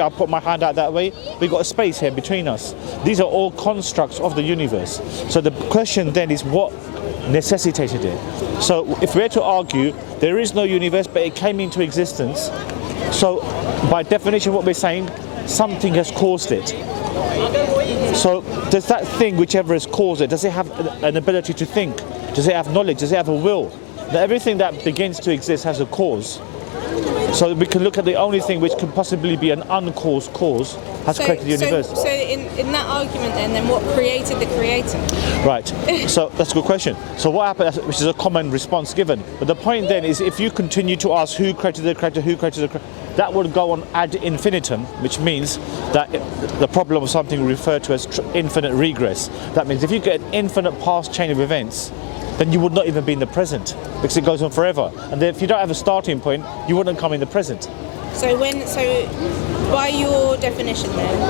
I put my hand out that way, we've got a space here between us. These are all constructs of the universe. So the question then is what necessitated it? So if we're to argue there is no universe but it came into existence, so by definition what we're saying, something has caused it. So does that thing, whichever has caused it, does it have an ability to think? Does it have knowledge? Does it have a will? Now, everything that begins to exist has a cause. So we can look at the only thing which can possibly be an uncaused cause has created the universe. So in that argument then what created the creator? Right, so that's a good question. So what happened, which is a common response given, but the point then is if you continue to ask who created the creator, who created the creator, that would go on ad infinitum, which means that the problem of something referred to as infinite regress. That means if you get an infinite past chain of events, then you would not even be in the present because it goes on forever. And then if you don't have a starting point, you wouldn't come in the present. So by your definition then,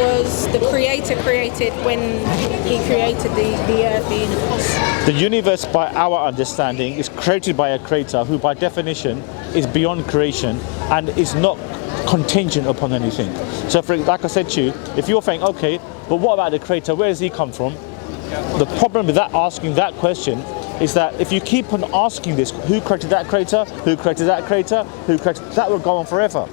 was the creator created when he created the earth, the universe? The universe, by our understanding, is created by a creator who by definition is beyond creation and is not contingent upon anything. So like I said to you, if you're saying, okay, but what about the creator, where does he come from? The problem with that asking that question is that if you keep on asking this, who created that creator, who created that creator, who created, that will go on forever.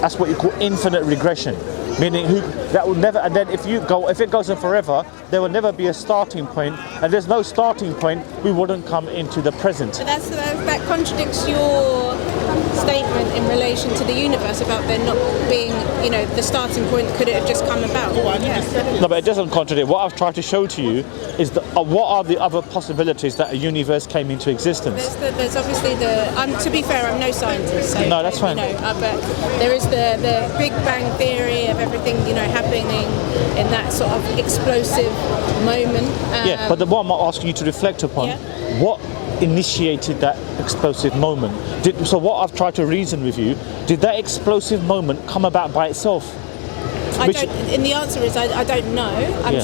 That's what you call infinite regression, meaning that will never. And then if it goes on forever, there will never be a starting point, and there's no starting point, we wouldn't come into the present. But that contradicts your statement in relation to the universe about there not being, the starting point. Could it have just come about? No, but it doesn't contradict. What I've tried to show to you is what are the other possibilities that a universe came into existence. There's obviously to be fair, I'm no scientist, so no, that's fine. But there is the Big Bang theory of everything, happening in that sort of explosive moment. Yeah, but what I'm asking you to reflect upon, what initiated that explosive moment? So what I've tried to reason with you, did that explosive moment come about by itself? And the answer is I don't know. I'm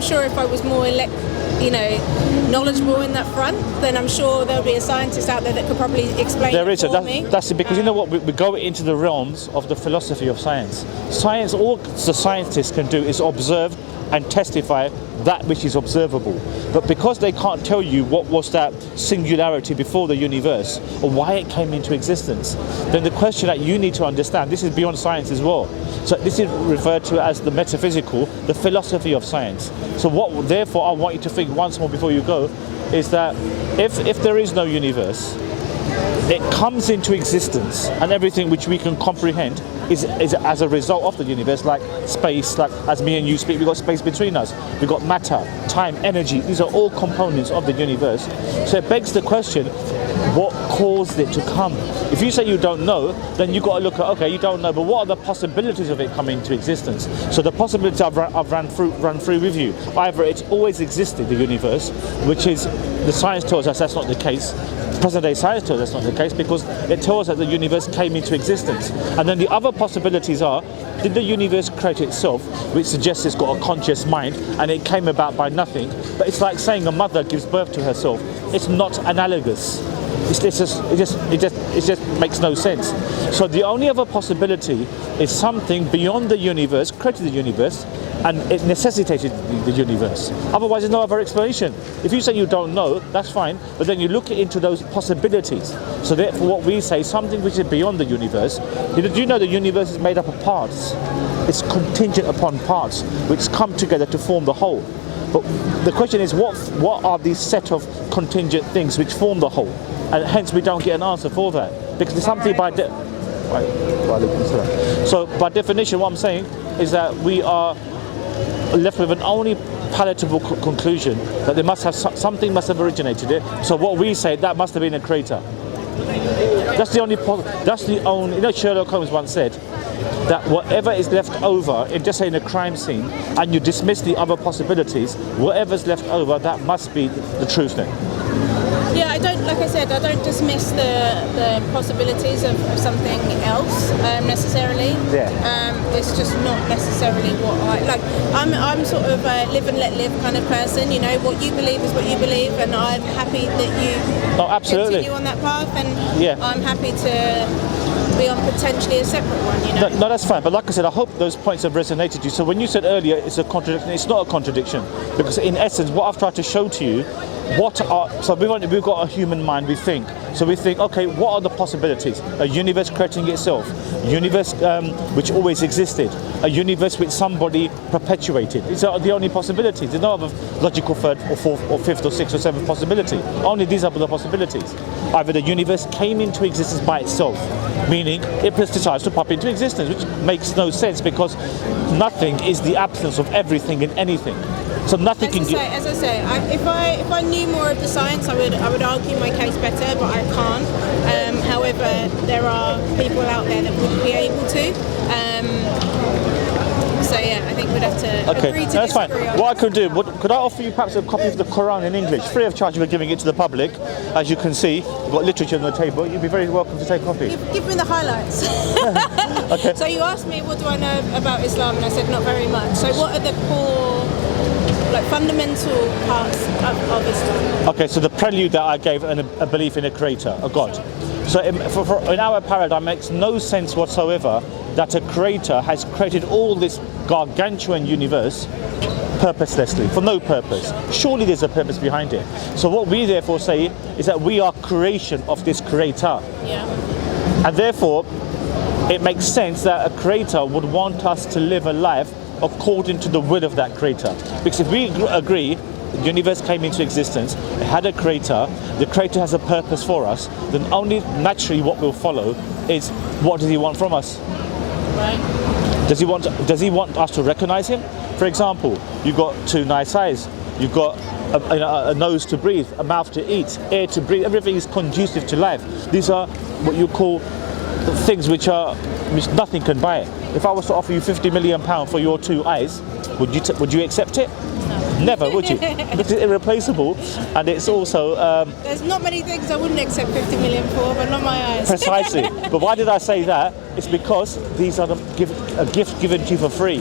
sure if I was more knowledgeable in that front, then I'm sure there'll be a scientist out there that could probably explain it for me. That's it, because you know what, we go into the realms of the philosophy of science. Science, all the scientists can do is observe and testify that which is observable. But because they can't tell you what was that singularity before the universe or why it came into existence, then the question that you need to understand, this is beyond science as well. So this is referred to as the metaphysical, the philosophy of science. So therefore I want you to think once more before you go, is that if there is no universe, it comes into existence, and everything which we can comprehend is as a result of the universe, like space, like as me and you speak, we've got space between us, we've got matter, time, energy, these are all components of the universe. So it begs the question, what caused it to come? If you say you don't know, then you've got to look at, okay, you don't know, but what are the possibilities of it coming into existence? So the possibilities I've run through with you, either it's always existed, the universe, which is, the science tells us that's not the case. Present-day science tells us that's not the case because it tells us that the universe came into existence. And then the other possibilities are, did the universe create itself, which suggests it's got a conscious mind and it came about by nothing? But it's like saying a mother gives birth to herself. It's not analogous. It just makes no sense. So the only other possibility is something beyond the universe created the universe, and it necessitated the universe. Otherwise, there's no other explanation. If you say you don't know, that's fine, but then you look into those possibilities. So therefore, what we say, something which is beyond the universe. Do you know the universe is made up of parts? It's contingent upon parts which come together to form the whole. But the question is, what are these set of contingent things which form the whole? And hence, we don't get an answer for that because it's something So by definition, what I'm saying is that we are left with an only palatable conclusion that there must have something must have originated it. So what we say, that must have been a creator. That's the only. Sherlock Holmes once said that whatever is left over, just say in a crime scene, and you dismiss the other possibilities, whatever's left over, that must be the truth then. Yeah, I don't dismiss the possibilities of something else necessarily. Yeah. It's just not necessarily what I'm sort of a live and let live kind of person. What you believe is what you believe, and I'm happy that you absolutely continue on that path, and I'm happy to be on potentially a separate one, you know? No, that's fine. But like I said, I hope those points have resonated with you. So when you said earlier it's a contradiction, it's not a contradiction. Because in essence, what I've tried to show to you, so we've got a human mind, we think. So we think, okay, what are the possibilities? A universe creating itself, universe which always existed, a universe with somebody perpetuated. These are the only possibilities. There's no other logical third or fourth or fifth or sixth or seventh possibility. Only these are the possibilities. Either the universe came into existence by itself, meaning it decides to pop into existence, which makes no sense because nothing is the absence of everything and anything. So nothing can get. As I say, if I knew more of the science, I would argue my case better, but I can't. However, there are people out there that would be able to. So yeah, I think we'd have to agree to that's fine. disagree on What I could do, could I offer you perhaps a copy of the Quran in English, free of charge? We're giving it to the public. As you can see, we've got literature on the table. You'd be very welcome to take a copy. Give me the highlights. Okay. So you asked me, what do I know about Islam, and I said not very much. So what are the core, like, fundamental parts of Islam? Okay, so the prelude that I gave, a belief in a creator, a God. So in our paradigm, it makes no sense whatsoever that a creator has created all this gargantuan universe purposelessly, for no purpose. Surely there's a purpose behind it. So what we therefore say is that we are creation of this creator. Yeah. And therefore, it makes sense that a creator would want us to live a life according to the will of that creator. Because if we agree the universe came into existence, it had a creator, the creator has a purpose for us, then only naturally what will follow is, what does he want from us? Right. Does he want us to recognize him? For example, you've got two nice eyes, you've got a nose to breathe, a mouth to eat, air to breathe, everything is conducive to life. These are what you call things which nothing can buy. If I was to offer you £50 million for your two eyes, would you accept it? Never, would you? Because it's irreplaceable, and it's also... There's not many things I wouldn't accept 50 million for, but not my eyes. Precisely. But why did I say that? It's because these are a gift given to you for free.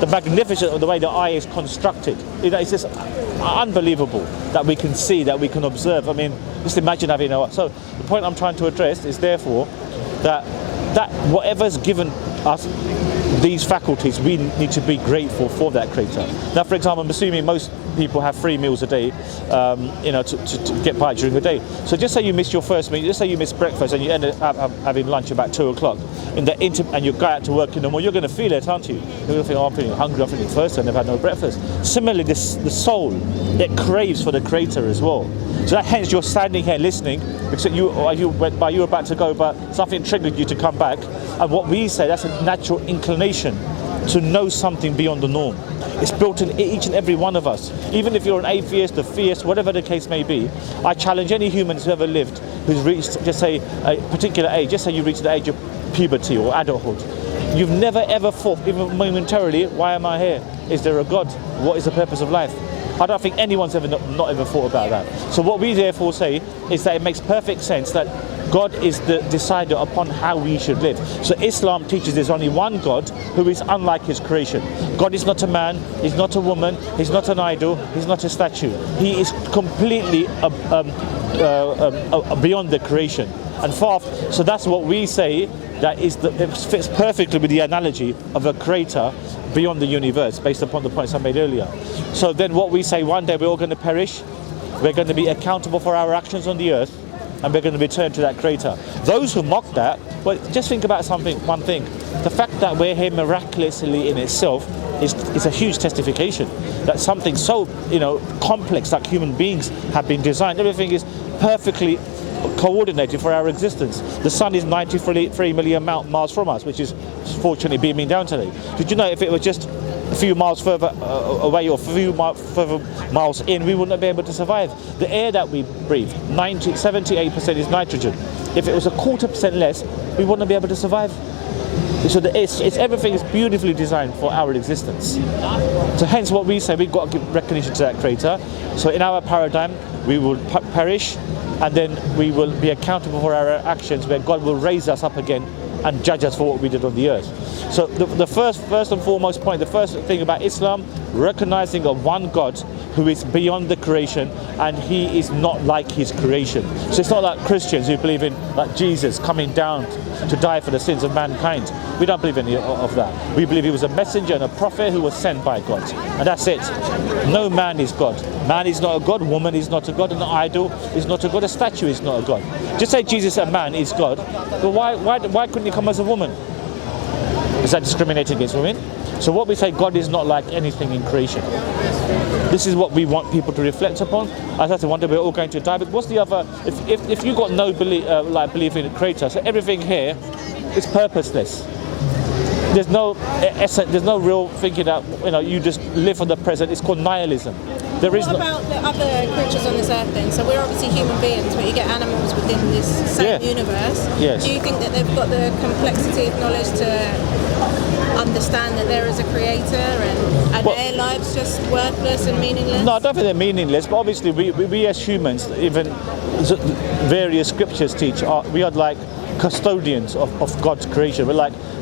The magnificence of the way the eye is constructed. It's just unbelievable that we can see, that we can observe. I mean, just imagine having So the point I'm trying to address is therefore that whatever's given us these faculties, we need to be grateful for that creator. Now, for example, I'm assuming most people have 3 meals a day, to get by during the day. So just say you miss your first meal, just say you miss breakfast and you end up having lunch about 2 o'clock, and you go out to work in the morning, you're going to feel it, aren't you? You're going to think, oh, I'm feeling hungry, I'm feeling thirsty, I've never had no breakfast. Similarly, the soul, it craves for the creator as well. So that hence you're standing here listening, because you were about to go, but something triggered you to come back. And what we say, that's a natural inclination to know something beyond the norm. It's built in each and every one of us. Even if you're an atheist, a theist, whatever the case may be, I challenge any human who's ever lived, who's reached, just say, a particular age, just say you reach the age of puberty or adulthood. You've never ever thought, even momentarily, why am I here? Is there a God? What is the purpose of life? I don't think anyone's ever not ever thought about that. So what we therefore say is that it makes perfect sense that God is the decider upon how we should live. So Islam teaches there's only one God who is unlike his creation. God is not a man, he's not a woman, he's not an idol, he's not a statue. He is completely beyond the creation and far. So that's what we say, it fits perfectly with the analogy of a creator beyond the universe, based upon the points I made earlier. So then what we say, one day we're all going to perish, we're going to be accountable for our actions on the earth, and we're going to return to that creator. Those who mock that, well, just think about one thing. The fact that we're here miraculously in itself is a huge testification that something so complex like human beings have been designed. Everything is perfectly coordinated for our existence. The sun is 93 million miles from us, which is fortunately beaming down today. Did you know if it was just a few miles further away or a few further miles in, we wouldn't be able to survive? The air that we breathe, 78% is nitrogen. If it was 1/4% less, we wouldn't be able to survive. So everything is beautifully designed for our existence. So hence what we say, we've got to give recognition to that creator. So in our paradigm, we will perish, and then we will be accountable for our actions, where God will raise us up again and judge us for what we did on the earth. So the first and foremost point, the first thing about Islam, recognizing a one God who is beyond the creation, and he is not like his creation. So it's not like Christians who believe in like Jesus coming down to die for the sins of mankind. We don't believe any of that. We believe he was a messenger and a prophet who was sent by God, and that's it. No man is God. Man is not a God, woman is not a God, an idol is not a God, a statue is not a God. Just say Jesus, a man, is God, but why couldn't he come as a woman? Is that discriminating against women? So what we say, God is not like anything in creation. This is what we want people to reflect upon. I have to wonder, we're all going to die, but what's the other, if you got no belief in a creator, so everything here is purposeless. There's no essence, there's no real thinking that, you just live for the present. It's called nihilism. There is what about the other creatures on this earth then? So we're obviously human beings, but you get animals within this same universe. Yes. Do you think that they've got the complexity of knowledge to understand that there is a creator, and their lives just worthless and meaningless? No, I don't think they're meaningless, but obviously we as humans, even various scriptures teach, we are like custodians of God's creation.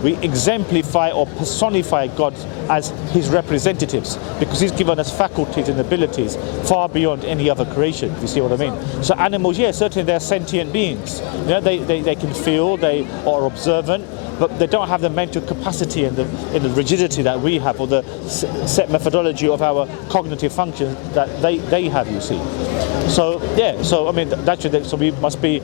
We exemplify or personify God as his representatives, because he's given us faculties and abilities far beyond any other creation, if you see what I mean. So animals, yeah, certainly they're sentient beings. They can feel, they are observant, but they don't have the mental capacity and the rigidity that we have, or the set methodology of our cognitive functions that they have, you see. So yeah, so we must be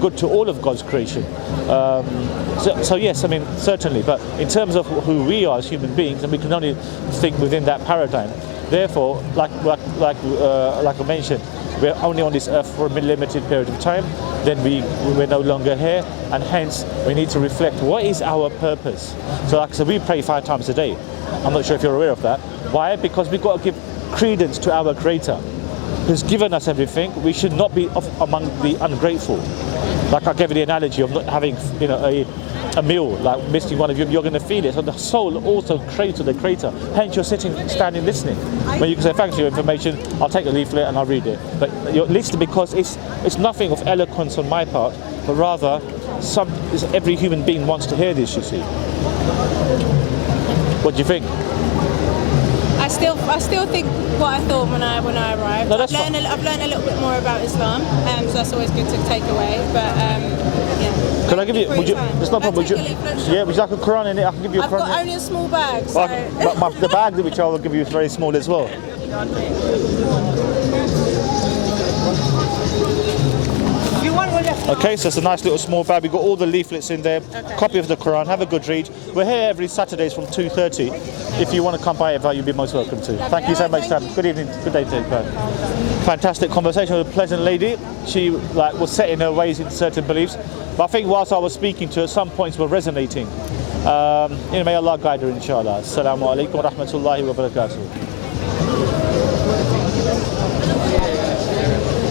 good to all of God's creation. So yes, certainly, but in terms of who we are as human beings, and we can only think within that paradigm. Therefore, like I mentioned, we're only on this earth for a limited period of time, then we're no longer here, and hence we need to reflect what is our purpose. So like I said, we pray 5 times a day. I'm not sure if you're aware of that. Why? Because we've got to give credence to our Creator, who's given us everything. We should not be among the ungrateful. Like I gave you the analogy of not having a meal, like missing one of you, you're going to feel it. So the soul also craves to the Creator. Hence you're standing listening. When you can say, thanks for your information, I'll take a leaflet and I'll read it. But you're listening because it's nothing of eloquence on my part, but rather every human being wants to hear this, you see. What do you think? I still think what I thought when I arrived. No, I've learned a little bit more about Islam, so that's always good to take away. But yeah. Can I give you? There's no problem. Would you like a Quran in it? I can give you a Quran. I've got only a small bag. So. But the bag which I will give you is very small as well. Okay, so it's a nice little small bag. We've got all the leaflets in there, copy of the Quran. Have a good read. We're here every Saturdays from 2:30. If you want to come by, you'll be most welcome to. Thank you so much, Sam. Good evening. Good day to you. Fantastic conversation with a pleasant lady. She was set in her ways in certain beliefs, but I think whilst I was speaking to her, some points were resonating. May Allah guide her, inshallah. Assalamu alaikum wa rahmatullahi wa barakatuh.